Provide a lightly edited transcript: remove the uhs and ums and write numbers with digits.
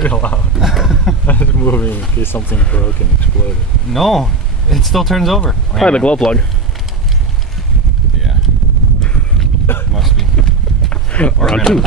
pretty loud. I was moving in case something broke and exploded. No, it still turns over. Probably the glow plug. Yeah. Must be. Round two.